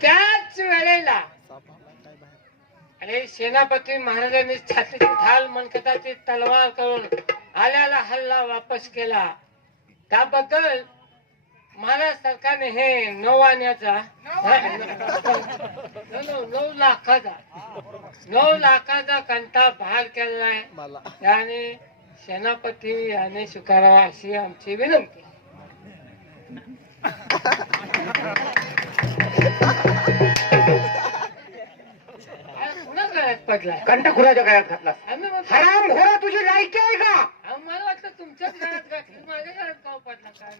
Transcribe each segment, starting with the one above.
त्याच वेळेला? आणि सेनापती महाराजांनी छातीची ढाल मनकटाची तलवार करून आल्याला हल्ला वापस केला. त्याबद्दल महाराज सरकारने हे नऊ आण्याचा नऊ लाखाचा नऊ लाखाचा कंटा बहाल केलाय मला. आणि सेनापती याने स्वीकारावा अशी आमची विनंती. कुणा गळ्यात खुराच्या घातला हराम खोरा तुझी लायकी आहे का? मला वाटलं तुमच्याच गळ्यात घातली माझ्या गळ्यात गाव पडला काय.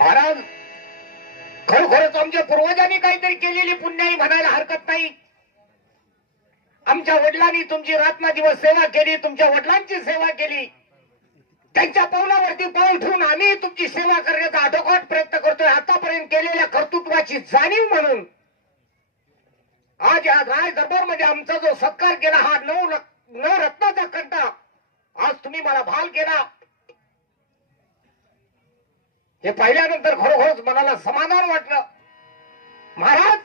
महाराज खरोखरच आमच्या पूर्वजांनी काहीतरी केलेली पुण्याई म्हणायला हरकत नाही. आमच्या वडिलांनी तुमची रात्र दिवस सेवा केली तुमच्या वडिलांची सेवा केली. त्यांच्या पावलावरती पाऊल ठेवून आम्ही तुमची सेवा करण्याचा आटोकाट प्रयत्न करतोय. आतापर्यंत केलेल्या कर्तृत्वाची जाणीव म्हणून आज या राय दरबारमध्ये आमचा जो सत्कार केला हा नऊ नऊ रत्नाचा कंटा आज तुम्ही मला भाल केला. हे पाहिल्यानंतर खरोखरच मनाला समाधान वाटलं. महाराज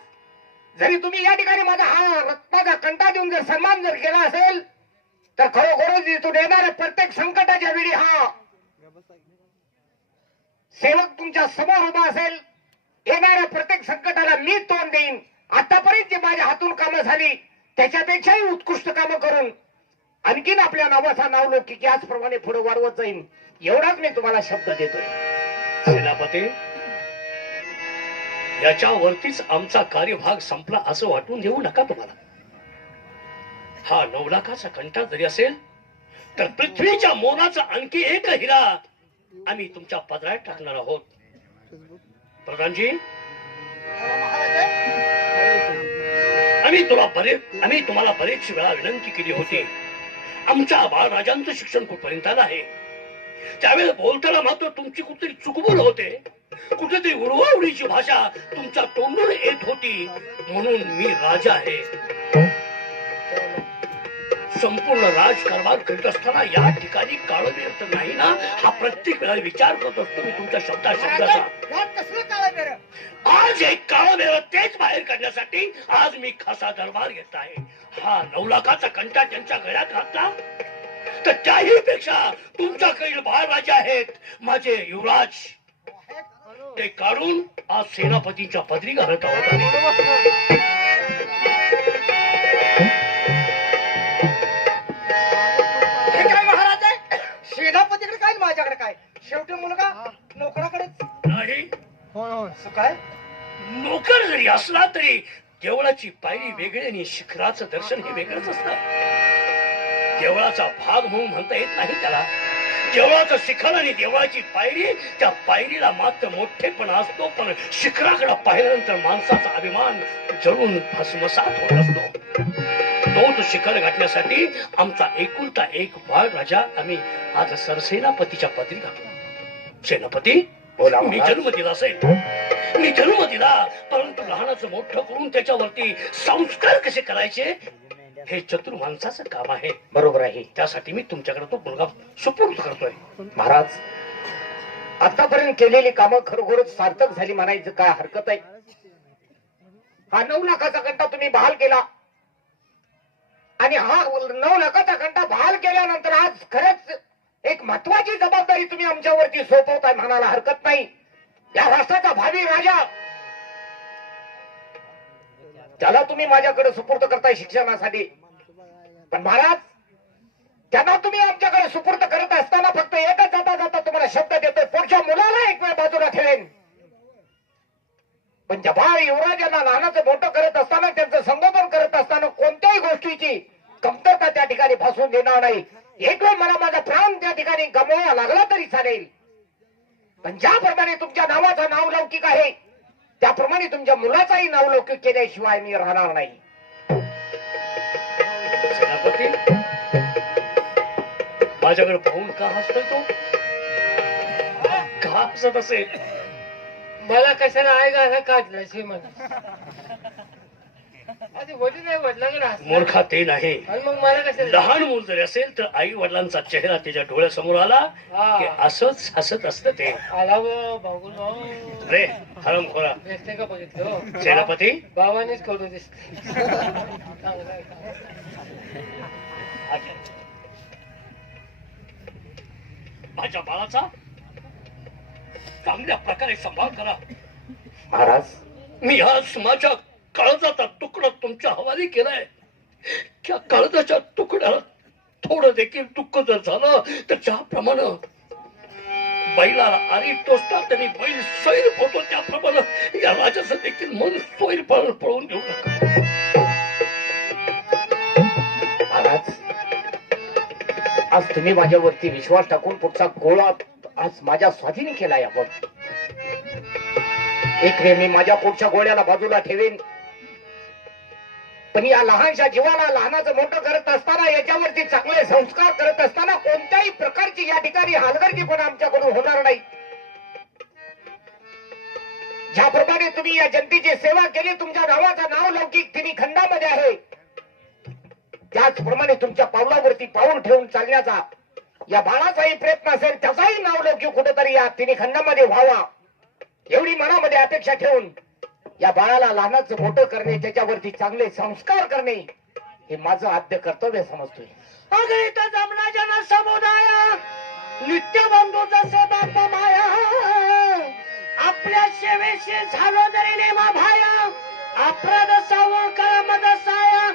जरी तुम्ही या ठिकाणी माझा हा रक्ताचा कंटा देऊन जर सन्मान जर केला असेल तर खरोखरच इथून येणाऱ्या प्रत्येक संकटाच्या वेळी हा सेवक तुमच्यासमोर उभा असेल. येणाऱ्या प्रत्येक संकटाला मी तोंड देईन. आतापर्यंत जे माझ्या हातून कामं झाली त्याच्यापेक्षाही उत्कृष्ट कामं करून आणखीन आपल्या नावाचा नाव लौकिक याचप्रमाणे पुढे वाढवत जाईन. एवढाच मी तुम्हाला शब्द देतोय. सेनापती याच्यावरतीच आमचा कार्यभाग संपला असं वाटून देऊ नका तुम्हाला. हा नऊ लाखाचा कंटा जरी असेल तर पृथ्वीच्या मोलाचा आणखी एक हिरा आम्ही तुमच्या पदरात टाकणार आहोत. प्रधानजी आम्ही तुला बरे आम्ही तुम्हाला बरेच वेळा विनंती केली होती. आमच्या बाळराजांचं शिक्षण कुठपर्यंत आलं आहे? त्यावेळेस बोलताना मात्र तुमची कुठतरी चुकबुल होते. कुठेतरी उडवाउडीची भाषा तुमच्या तोंडून येत होती. म्हणून मी राजा आहे. संपूर्ण राजकारभार करीत असताना या ठिकाणी काळ व्यर्थ नाही ना? हा प्रत्येक वेळा विचार करत असतो मी तुमच्या शब्दा शब्दाचा. आज एक काळ वेळ तेच बाहेर काढण्यासाठी आज मी खासा दरबार घेत आहे. हा नऊ लाखाचा कंटा त्यांच्या गळ्यात घातला? तर त्याही पेक्षा तुमच्याकडील बाळराजे आहेत माझे युवराज. ते काढून आज सेनापतींच्या पदरी घालत आहोत सेनापतीकडे काय माझ्याकडे काय? शेवटी मुलगा नोकराकडेच. नाही. होय होय. असं काय? नोकर जरी असला तरी देवळाची पायरी वेगळी आणि शिखराचं दर्शन हे वेगळंच असतं. देवळाचा भाग म्हणून म्हणता येत नाही त्याला. देवळाचं शिखर आणि देवळाची पायरी त्या पायरीला मात्र मोठेपणा असतो पण शिखराकडे पाहिल्यानंतर माणसाचा अभिमान जळून भस्मसात होत असतो. तोच शिखर गाठण्यासाठी आमचा एकुलता एक बाळ राजा आम्ही आज सरसेनापतीच्या पदरी घातला सेनापती बोला मी. जन्म दिला असेल. मी जन्म दिला परंतु लहानाचं मोठं करून त्याच्यावरती संस्कार कसे करायचे हे चतुर माणसाचं काम आहे. बरोबर आहे. त्यासाठी मी तुमच्याकडे तो मुलगा सुपूर्द करतोय. महाराज आतापर्यंत केलेली कामं खरोखरच सार्थक झाली म्हणायचं काय हरकत आहे? हा नऊ लाखाचा घंटा तुम्ही बहाल केला. आणि हा नऊ लाखाचा घंटा बहाल केल्यानंतर आज खरंच एक महत्वाची जबाबदारी तुम्ही आमच्यावरती सोपवताय म्हणायला हरकत नाही. या राष्ट्राचा भावी राजा त्याला तुम्ही माझ्याकडे सुपूर्द करताय शिक्षणासाठी. पण महाराज त्यांना तुम्ही आमच्याकडे सुपूर्द करत असताना फक्त एकच जाता जाता तुम्हाला शब्द देतोय. पुढच्या मुलाला एक वेळ बाजूला ठेवेन. पण जबार युवराजांना लहानाचं मोठं करत असताना त्यांचं संगोपन करत असताना कोणत्याही गोष्टीची कमतरता त्या ठिकाणी फसवून देणार नाही. एक वेळ मला माझा प्राण त्या ठिकाणी गमवावा लागला तरी चालेल. पण ज्याप्रमाणे तुमच्या नावाचं नाव लौकिक आहे त्याप्रमाणे तुमच्या मुलाचाही नाव लौकिक केल्याशिवाय मी राहणार नाही. सेनापती माझ्याकडे पाहून का हसतोय तो? का हसत असेल? मला कशाला आहे का काढलं श्रीमंत मूर्खा ते नाही. आणि मग मला कसं लहान मूल जरी असेल तर आई वडिलांचा चेहरा त्याच्या डोळ्यासमोर आला. की असंच हसत असत ते. रे हरम खोरा? सेनापती भावानेच करू दिसते चांगलं आहे का? माझ्या बाळाचा चांगल्या प्रकारे सांभाळ करा. महाराज? मी आज माझ्या काळजाचा तुकडा तुमच्या हवाली केलाय. त्या काळजाच्या तुकड्याला थोडं देखील दुःख जर झालं तर ज्याप्रमाणे बैलाला आरी टोचता त्यांनी बैल सैर होतो त्याप्रमाणे या राजाचं देखील मन सोयर पळून पळून घेऊ नका. महाराज आज तुम्ही माझ्यावरती विश्वास टाकून पुढचा गोळा आज माझ्या स्वाधीन केलाय आपण. एक वेळ मी माझ्या पुढच्या गोळ्याला बाजूला ठेवेन. पण या लहानशा जीवाला लहानाचं मोठं करत असताना याच्यावरती चांगले संस्कार करत असताना कोणत्याही प्रकारची या ठिकाणी हालगर्जीपणा आमच्याकडून होणार नाही. ज्याप्रमाणे तुम्ही या जनतेची सेवा केली तुमच्या नावाचं नाव लौकिक तिन्ही खंडामध्ये आहे. त्याचप्रमाणे तुमच्या पावलावरती पाऊल ठेवून चालण्याचा या बाळाचाही प्रयत्न असेल त्याचाही नाव लौकिक कुठेतरी या तिन्ही खंडामध्ये व्हावा. एवढी मनामध्ये अपेक्षा ठेवून या बाळाला लहानाचं मोठं करणे त्याच्यावरती चांगले संस्कार करणे हे माझं आद्य कर्तव्य समजतोय. अगणित जमना जन समुदाय नित्य बंधू जसे बाप माया. आपल्या सेवेशी झालो जरी नेमा भाया अपराध सावळ कळमद सा